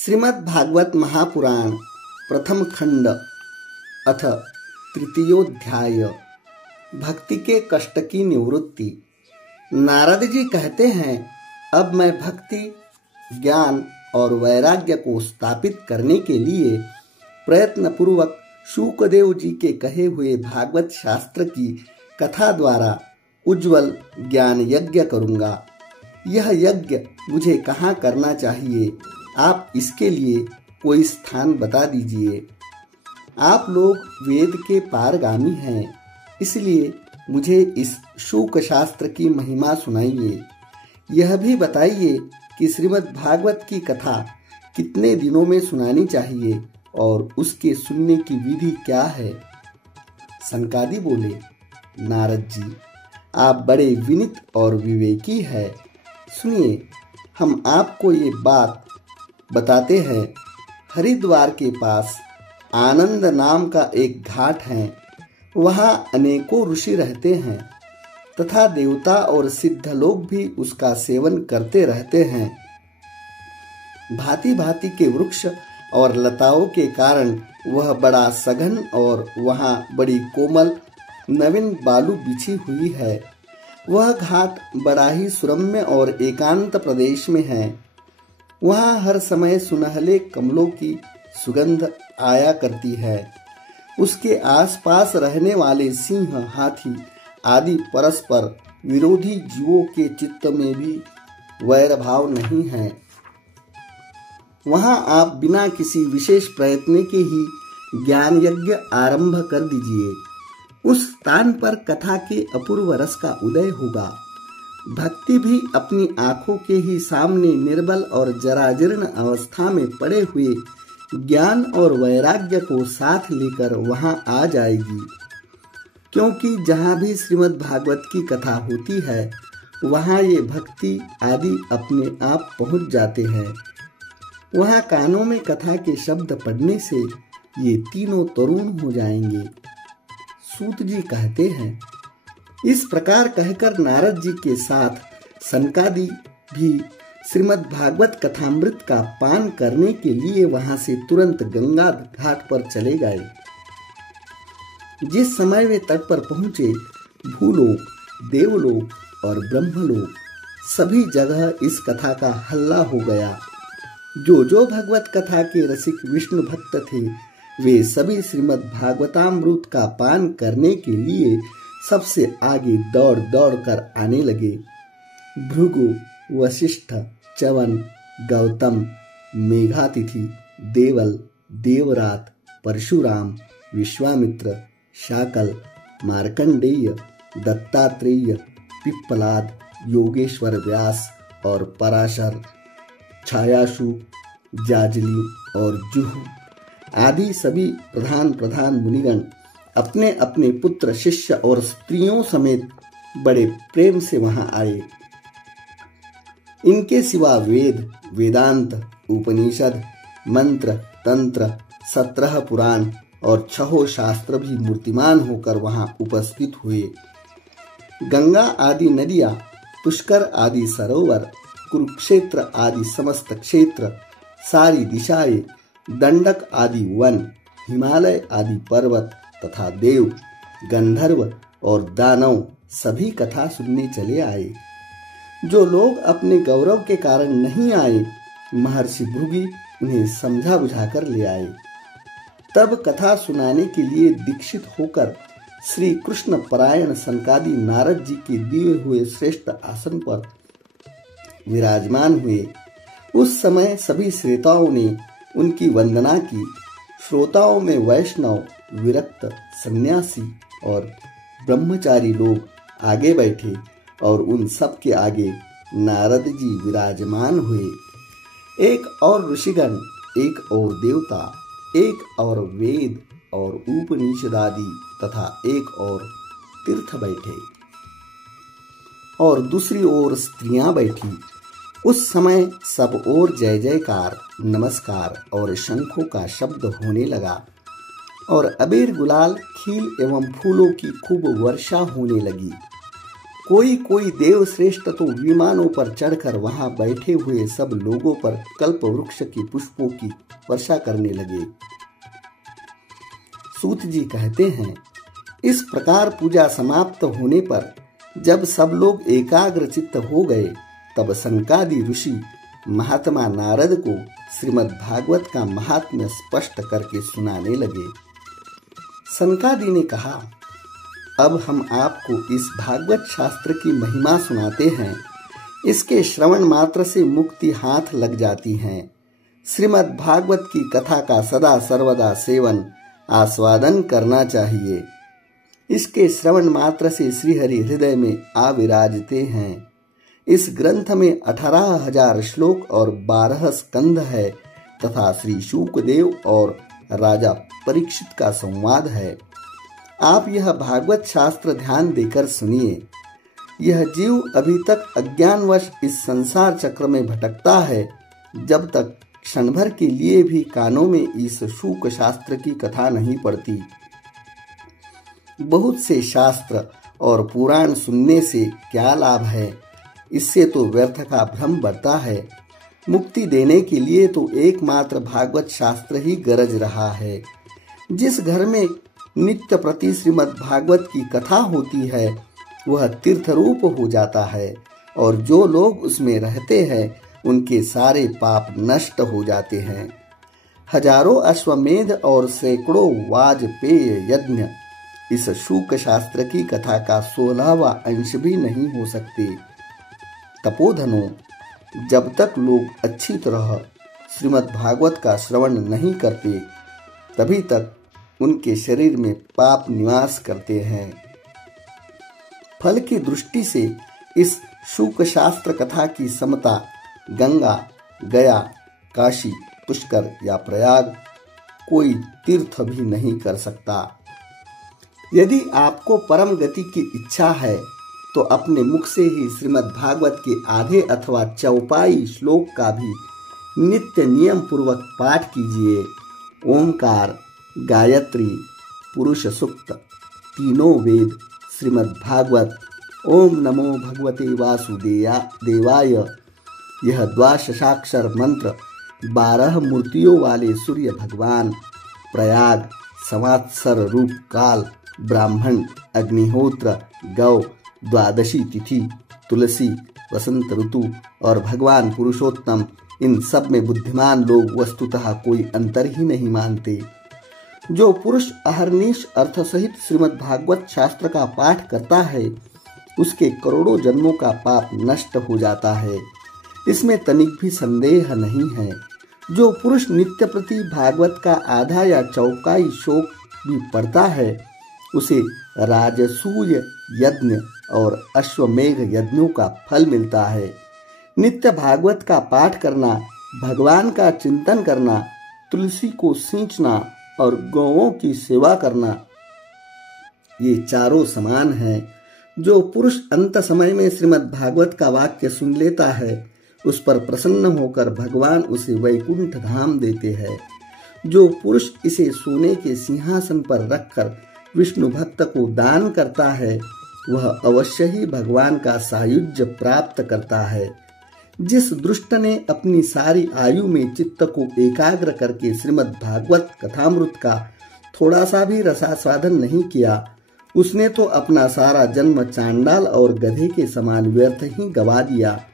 श्रीमद् भागवत महापुराण प्रथम खंड अथ तृतीयोध्याय। भक्ति के कष्ट की निवृत्ति। नारद जी कहते हैं, अब मैं भक्ति, ज्ञान और वैराग्य को स्थापित करने के लिए प्रयत्न पूर्वक शुकदेव जी के कहे हुए भागवत शास्त्र की कथा द्वारा उज्जवल ज्ञान यज्ञ करूंगा। यह यज्ञ मुझे कहाँ करना चाहिए, आप इसके लिए कोई स्थान बता दीजिए। आप लोग वेद के पारगामी हैं, इसलिए मुझे इस शुक शास्त्र की महिमा सुनाइए। यह भी बताइए कि श्रीमद् भागवत की कथा कितने दिनों में सुनानी चाहिए और उसके सुनने की विधि क्या है। सनकादि बोले, नारद जी, आप बड़े विनीत और विवेकी हैं। सुनिए, हम आपको ये बात बताते हैं। हरिद्वार के पास आनंद नाम का एक घाट है। वहाँ अनेकों ऋषि रहते हैं तथा देवता और सिद्ध लोग भी उसका सेवन करते रहते हैं। भांति भांति के वृक्ष और लताओं के कारण वह बड़ा सघन और वहाँ बड़ी कोमल नवीन बालू बिछी हुई है। वह घाट बड़ा ही सुरम्य और एकांत प्रदेश में है। वहाँ हर समय सुनहले कमलों की सुगंध आया करती है। उसके आसपास रहने वाले सिंह, हाथी आदि परस्पर विरोधी जीवों के चित्त में भी वैर भाव नहीं है। वहाँ आप बिना किसी विशेष प्रयत्न के ही ज्ञान यज्ञ आरंभ कर दीजिए। उस स्थान पर कथा के अपूर्व रस का उदय होगा। भक्ति भी अपनी आंखों के ही सामने निर्बल और जराजीर्ण अवस्था में पड़े हुए ज्ञान और वैराग्य को साथ लेकर वहां आ जाएगी। क्योंकि जहां भी श्रीमद् भागवत की कथा होती है, वहां ये भक्ति आदि अपने आप पहुंच जाते हैं। वहां कानों में कथा के शब्द पढ़ने से ये तीनों तरुण हो जाएंगे। सूत जी कहते हैं, इस प्रकार कहकर नारद जी के साथ सनकादि भी श्रीमद् भागवत कथामृत का पान करने के लिए वहां से तुरंत गंगा घाट पर चले गए। जिस समय वे तट पर पहुंचे, भूलोक, देवलोक और ब्रह्मलोक सभी जगह इस कथा का हल्ला हो गया। जो भगवत कथा के रसिक विष्णु भक्त थे, वे सभी श्रीमद् भागवतामृत का पान करने के लिए सबसे आगे दौड़ दौड़ कर आने लगे। भृगु, वशिष्ठ, च्यवन, गौतम, मेघातिथि, देवल, देवरात, परशुराम, विश्वामित्र, शाकल, मार्कंडेय, दत्तात्रेय, पिप्पलाद, योगेश्वर व्यास और पराशर, छायाशु, जाजली और जुहू आदि सभी प्रधान मुनिगण अपने अपने पुत्र, शिष्य और स्त्रियों समेत बड़े प्रेम से वहां आए। इनके सिवा वेद, वेदांत, उपनिषद, मंत्र, तंत्र, 17 पुराण और 6 शास्त्र भी मूर्तिमान होकर वहां उपस्थित हुए। गंगा आदि नदियां, पुष्कर आदि सरोवर, कुरुक्षेत्र आदि समस्त क्षेत्र, सारी दिशाएं, दंडक आदि वन, हिमालय आदि पर्वत तथा देव, गंधर्व और दानव सभी कथा सुनने चले आए। जो लोग अपने गौरव के कारण नहीं आए, महर्षि भृगु उन्हें समझा बुझाकर ले आए। तब कथा सुनाने के लिए दीक्षित होकर श्री कृष्ण परायण सनकादि नारद जी के दिए हुए श्रेष्ठ आसन पर विराजमान हुए। उस समय सभी श्रोताओं ने उनकी वंदना की। श्रोताओं में वैष्णव, विरक्त, सन्यासी और ब्रह्मचारी लोग आगे बैठे और उन सब के आगे नारद जी विराजमान हुए। एक और ऋषिगण, एक और देवता, एक और वेद और उपनिषद आदि तथा एक और तीर्थ बैठे और दूसरी ओर स्त्रियां बैठी। उस समय सब ओर जय जयकार, नमस्कार और शंखों का शब्द होने लगा और अबीर, गुलाल, खील एवं फूलों की खूब वर्षा होने लगी। कोई कोई देव श्रेष्ठ तो विमानों पर चढ़कर वहां बैठे हुए सब लोगों पर कल्प वृक्ष के पुष्पों की वर्षा करने लगे। सूत जी कहते हैं, इस प्रकार पूजा समाप्त होने पर जब सब लोग एकाग्र चित्त हो गए, तब सनकादि ऋषि महात्मा नारद को श्रीमद् भागवत का महात्म्य स्पष्ट करके सुनाने लगे। सनकादि ने कहा, अब हम आपको इस भागवत शास्त्र की महिमा सुनाते हैं। इसके श्रवण मात्र से मुक्ति हाथ लग जाती है। श्रीमद् भागवत की कथा का सदा सर्वदा सेवन आस्वादन करना चाहिए। इसके श्रवण मात्र से श्रीहरि हृदय में आविराजते हैं। इस ग्रंथ में 18,000 श्लोक और 12 स्कंध है तथा श्री शुकदेव और राजा परीक्षित का संवाद है। आप यह भागवत शास्त्र ध्यान देकर सुनिए। यह जीव अभी तक अज्ञानवश इस संसार चक्र में भटकता है, जब तक क्षण भर के लिए भी कानों में इस शुक शास्त्र की कथा नहीं पड़ती। बहुत से शास्त्र और पुराण सुनने से क्या लाभ है? इससे तो व्यर्थ का भ्रम बढ़ता है। मुक्ति देने के लिए तो एकमात्र भागवत शास्त्र ही गरज रहा है। जिस घर में नित्य प्रति श्रीमद् भागवत की कथा होती है, वह तीर्थ रूप हो जाता है और जो लोग उसमें रहते हैं उनके सारे पाप नष्ट हो जाते हैं। हजारों अश्वमेध और सैकड़ों वाजपेय यज्ञ इस शुक शास्त्र की कथा का 16वां अंश भी नहीं हो सकते। तपोधनों, जब तक लोग अच्छी तरह श्रीमद् भागवत का श्रवण नहीं करते, तभी तक उनके शरीर में पाप निवास करते हैं। फल की दृष्टि से इस शुक शास्त्र कथा की समता गंगा, गया, काशी, पुष्कर या प्रयाग कोई तीर्थ भी नहीं कर सकता। यदि आपको परम गति की इच्छा है तो अपने मुख से ही श्रीमद् भागवत के आधे अथवा चौपाई श्लोक का भी नित्य नियम पूर्वक पाठ कीजिए। ओंकार, गायत्री, पुरुष सूक्त, तीनों वेद, श्रीमद् भागवत, ओम नमो भगवते वासुदेवाय, यह द्वादशाक्षर मंत्र 12 मूर्तियों वाले सूर्य भगवान, प्रयाग, संवत्सर रूप काल, ब्राह्मण, अग्निहोत्र, गौ, द्वादशी तिथि, तुलसी, वसंत ऋतु और भगवान पुरुषोत्तम, इन सब में बुद्धिमान लोग वस्तुतः कोई अंतर ही नहीं मानते। जो पुरुष अहर्निश अर्थ सहित श्रीमद् भागवत शास्त्र का पाठ करता है, उसके करोड़ों जन्मों का पाप नष्ट हो जाता है। इसमें तनिक भी संदेह नहीं है। जो पुरुष नित्य प्रति भागवत का आधा या चौपाई श्लोक भी पढ़ता है, उसे राजसूय यज्ञ और अश्वमेघ यज्ञों का फल मिलता है। नित्य भागवत का पाठ करना, भगवान का चिंतन करना, तुलसी को सींचना और गौओं की सेवा करना, ये चारों समान हैं। जो पुरुष अंत समय में श्रीमद् भागवत का वाक्य सुन लेता है, उस पर प्रसन्न होकर भगवान उसे वैकुंठ धाम देते हैं। जो पुरुष इसे सोने के सिंहासन पर रखकर विष्णु भक्त को दान करता है, वह अवश्य ही भगवान का सायुज्य प्राप्त करता है। जिस दुष्ट ने अपनी सारी आयु में चित्त को एकाग्र करके श्रीमद् भागवत कथामृत का थोड़ा सा भी रसास्वादन नहीं किया, उसने तो अपना सारा जन्म चांडाल और गधे के समान व्यर्थ ही गवा दिया।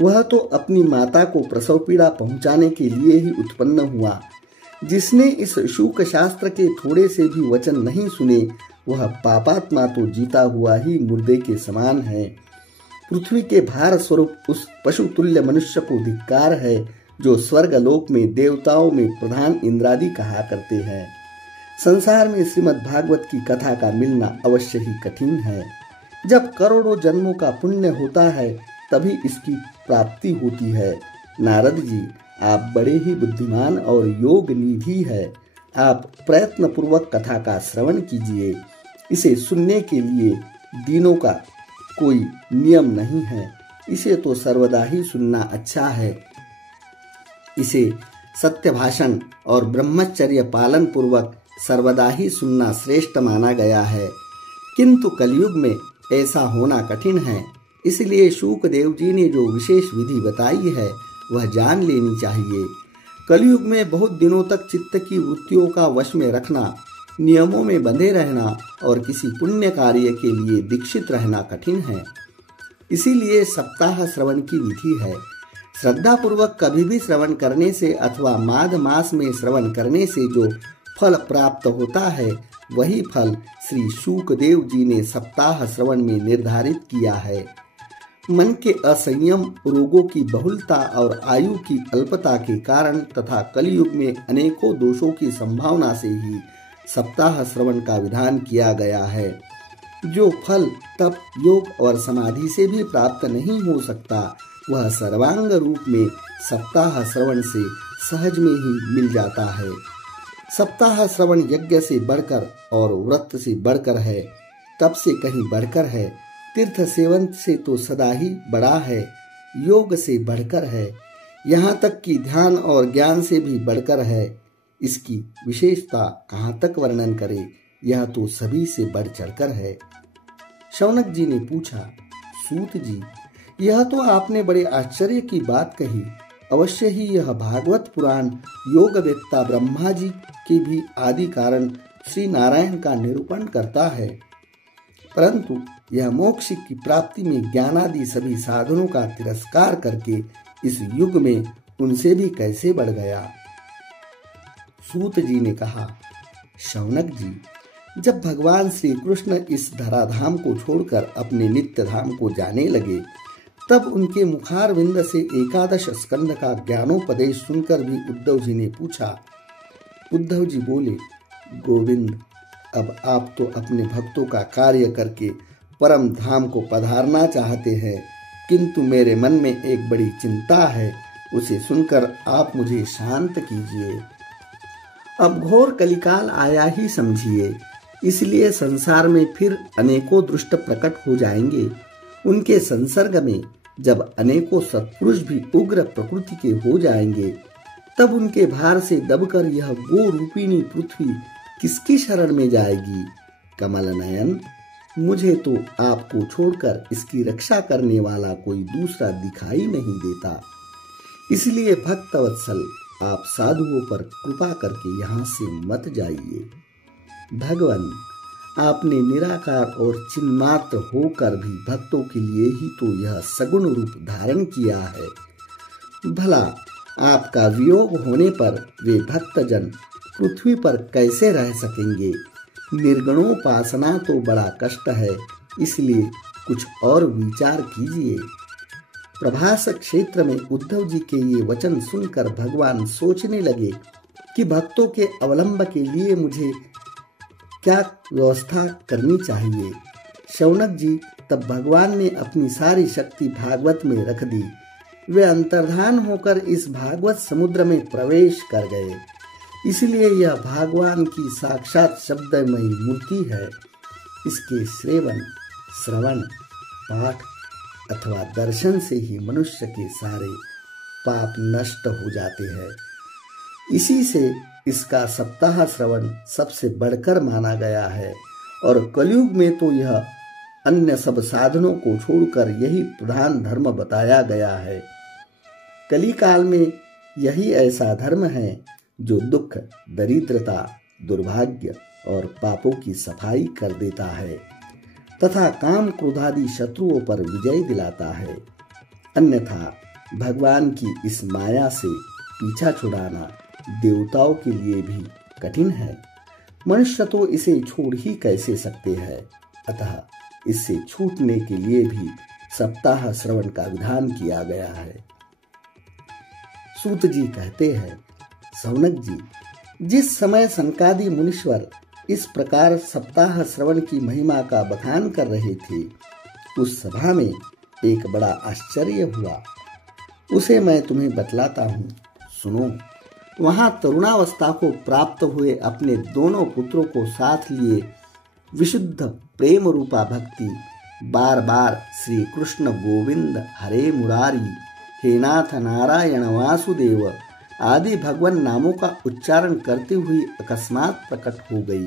वह तो अपनी माता को प्रसव पीड़ा पहुंचाने के लिए ही उत्पन्न हुआ। जिसने इस शुक शास्त्र के थोड़े से भी वचन नहीं सुने, वह पापात्मा तो जीता हुआ ही मुर्दे के समान है। पृथ्वी के भार स्वरूप उस पशु तुल्य मनुष्य को धिक्कार है, जो स्वर्ग लोक में देवताओं में प्रधान इंद्रादि कहा करते हैं। संसार में श्रीमद् भागवत की कथा का मिलना अवश्य ही कठिन है। जब करोड़ों जन्मों का पुण्य होता है, तभी इसकी प्राप्ति होती है। नारद जी, आप बड़े ही बुद्धिमान और योग निधि है। आप प्रयत्न पूर्वक कथा का श्रवण कीजिए। इसे सुनने के लिए दिनों का कोई नियम नहीं है। इसे तो सर्वदा ही सुनना अच्छा है। इसे सत्य भाषण और ब्रह्मचर्य पालन पूर्वक सर्वदा ही सुनना श्रेष्ठ माना गया है। किंतु कलयुग में ऐसा होना कठिन है। इसलिए शुकदेव जी ने जो विशेष विधि बताई है वह जान लेनी चाहिए। कलयुग में बहुत दिनों तक चित्त की वृत्तियों का वश में रखना, नियमों में बंधे रहना और किसी पुण्य कार्य के लिए दीक्षित रहना कठिन है। इसीलिए सप्ताह श्रवण की विधि है। श्रद्धा पूर्वक कभी भी श्रवण करने से अथवा माघ मास में श्रवण करने से जो फल प्राप्त होता है वही फल श्री शुकदेव जी ने सप्ताह श्रवण में निर्धारित किया है। मन के असंयम, रोगों की बहुलता और आयु की अल्पता के कारण तथा कलयुग में अनेकों दोषों की संभावना से ही सप्ताह श्रवण का विधान किया गया है। जो फल तप, योग और समाधि से भी प्राप्त नहीं हो सकता वह सर्वांग रूप में सप्ताह श्रवण से सहज में ही मिल जाता है। सप्ताह श्रवण यज्ञ से बढ़कर और व्रत से बढ़कर है, तप से कहीं बढ़कर है, तीर्थ सेवन से तो सदा ही बड़ा है, योग से बढ़कर है, यहाँ तक कि ध्यान और ज्ञान से भी बढ़कर है। इसकी विशेषता कहाँ तक वर्णन करें, यह तो सभी से बढ़ चढ़कर है। शौनक जी ने पूछा, सूत जी, यह तो आपने बड़े आश्चर्य की बात कही। अवश्य ही यह भागवत पुराण योग वेत्ता ब्रह्मा जी के भी आदि कारण श्री नारायण का निरूपण करता है, परंतु यह मोक्ष की प्राप्ति में ज्ञानादि सभी साधनों का तिरस्कार करके इस युग में उनसे भी कैसे बढ़ गया। सूत जी ने कहा, शौनक जी, जब भगवान श्री कृष्ण इस धराधाम को छोड़कर अपने नित्य धाम को जाने लगे तब उनके मुखारविंद से 11 स्कंद का ज्ञानोपदेश सुनकर भी उद्धव जी ने पूछा। उद्धव जी बोले, गोविंद, अब आप तो अपने भक्तों का कार्य करके परम धाम को पधारना चाहते हैं, किंतु मेरे मन में एक बड़ी चिंता है, उसे सुनकर आप मुझे शांत कीजिए। अब घोर कलिकाल आया ही समझिए, इसलिए संसार में फिर अनेकों दुष्ट प्रकट हो जाएंगे। उनके संसर्ग में जब अनेकों सत्पुरुष भी उग्र प्रकृति के हो जाएंगे तब उनके भार से दबकर यह गो रूपिणी पृथ्वी किसकी शरण में जाएगी। कमल नयन, मुझे तो आपको छोड़कर इसकी रक्षा करने वाला कोई दूसरा दिखाई नहीं देता। इसलिए भक्तवत्सल, आप साधुओं पर कृपा करके यहाँ से मत जाइए। भगवान, आपने निराकार और चिन्मात्र होकर भी भक्तों के लिए ही तो यह सगुण रूप धारण किया है। भला आपका वियोग होने पर वे भक्तजन पृथ्वी पर कैसे रह सकेंगे। निर्गुणोपासना तो बड़ा कष्ट है, इसलिए कुछ और विचार कीजिए। प्रभास क्षेत्र में उद्धव जी के ये वचन सुनकर भगवान सोचने लगे कि भक्तों के अवलंब के लिए मुझे क्या व्यवस्था करनी चाहिए। शौनक जी, तब भगवान ने अपनी सारी शक्ति भागवत में रख दी। वे अंतर्धान होकर इस भागवत समुद्र में प्रवेश कर गए। इसलिए यह भगवान की साक्षात शब्दमयी मूर्ति है। इसके सेवन, श्रवण, पाठ अथवा दर्शन से ही मनुष्य के सारे पाप नष्ट हो जाते हैं। इसी से इसका सप्ताह श्रवण सबसे बढ़कर माना गया है और कलयुग में तो यह अन्य सब साधनों को छोड़कर यही प्रधान धर्म बताया गया है। कली काल में यही ऐसा धर्म है जो दुख, दरिद्रता, दुर्भाग्य और पापों की सफाई कर देता है तथा काम क्रोधादि शत्रुओं पर विजय दिलाता है। अन्यथा भगवान की इस माया से पीछा छुड़ाना देवताओं के लिए भी कठिन है। मनुष्य तो इसे छोड़ ही कैसे सकते हैं। अतः इससे छूटने के लिए भी सप्ताह श्रवण का विधान किया गया है। सूत जी कहते हैं, शौनक जी, जिस समय सनकादि मुनीश्वर इस प्रकार सप्ताह श्रवण की महिमा का बखान कर रहे थे, उस सभा में एक बड़ा आश्चर्य हुआ। उसे मैं तुम्हें बतलाता हूँ, सुनो। वहां तरुणावस्था को प्राप्त हुए अपने दोनों पुत्रों को साथ लिए विशुद्ध प्रेम रूपा भक्ति बार बार श्री कृष्ण गोविंद हरे मुरारी, हे नाथ नारायण वासुदेव आदि भगवान नामों का उच्चारण करती हुई अकस्मात प्रकट हो गई।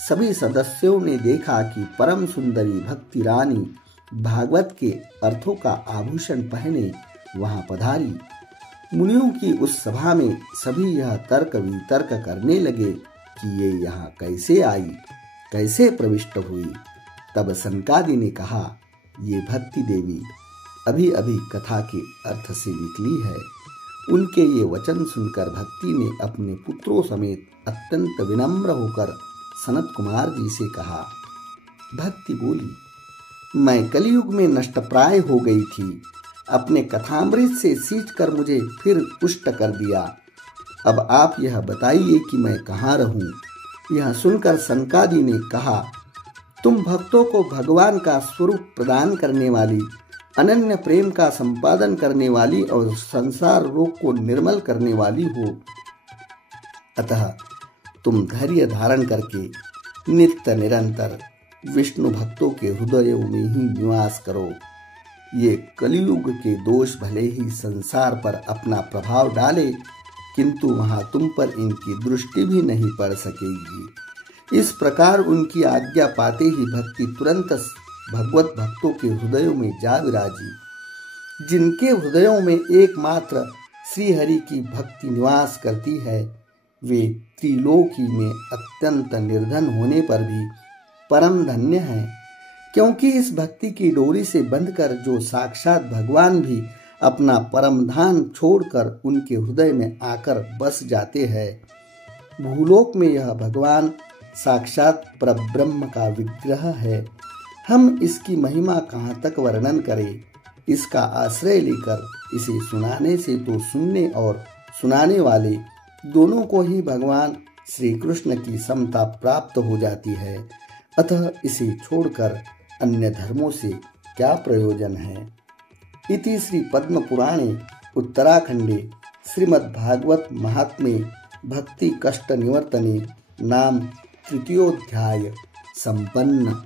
सभी सदस्यों ने देखा कि परम सुंदरी भक्ति रानी भागवत के अर्थों का आभूषण पहने वहां पधारी। मुनियों की उस सभा में सभी यह तर्क वितर्क करने लगे कि ये यहाँ कैसे आई, कैसे प्रविष्ट हुई। तब सनकादि ने कहा, ये भक्ति देवी अभी अभी कथा के अर्थ से निकली है। उनके ये वचन सुनकर भक्ति ने अपने पुत्रों समेत अत्यंत विनम्र होकर सनत कुमार जी से कहा। भक्ति बोली, मैं कलयुग में नष्टप्राय हो गई थी, अपने कथामृत से सींच कर मुझे फिर पुष्ट कर दिया। अब आप यह बताइए कि मैं कहाँ रहूं। यह सुनकर सनकादि ने कहा, तुम भक्तों को भगवान का स्वरूप प्रदान करने वाली, अनन्य प्रेम का संपादन करने वाली और संसार रोग को निर्मल करने वाली हो। अतः तुम धैर्य धारण करके नित्य निरंतर विष्णु भक्तों के हृदयों में ही निवास करो। ये कलियुग के दोष भले ही संसार पर अपना प्रभाव डाले, किंतु वहां तुम पर इनकी दृष्टि भी नहीं पड़ सकेगी। इस प्रकार उनकी आज्ञा पाते ही भक्ति तुरंत भगवत भक्तों के हृदयों में जा विराजी। जिनके हृदयों में एकमात्र श्रीहरि की भक्ति निवास करती है, वे त्रिलोकी में अत्यंत निर्धन होने पर भी परम धन्य हैं, क्योंकि इस भक्ति की डोरी से बंधकर जो साक्षात भगवान भी अपना परम धाम छोड़कर उनके हृदय में आकर बस जाते हैं। भूलोक में यह भगवान साक्षात परब्रह्म का विग्रह है। हम इसकी महिमा कहाँ तक वर्णन करें। इसका आश्रय लेकर इसे सुनाने से तो सुनने और सुनाने वाले दोनों को ही भगवान श्री कृष्ण की समता प्राप्त हो जाती है। अतः इसे छोड़कर अन्य धर्मों से क्या प्रयोजन है। इति श्री पद्म पुराणे उत्तराखंडे श्रीमद्भागवत महात्म्ये भक्ति कष्ट निवर्तने नाम तृतीयोध्याय संपन्न।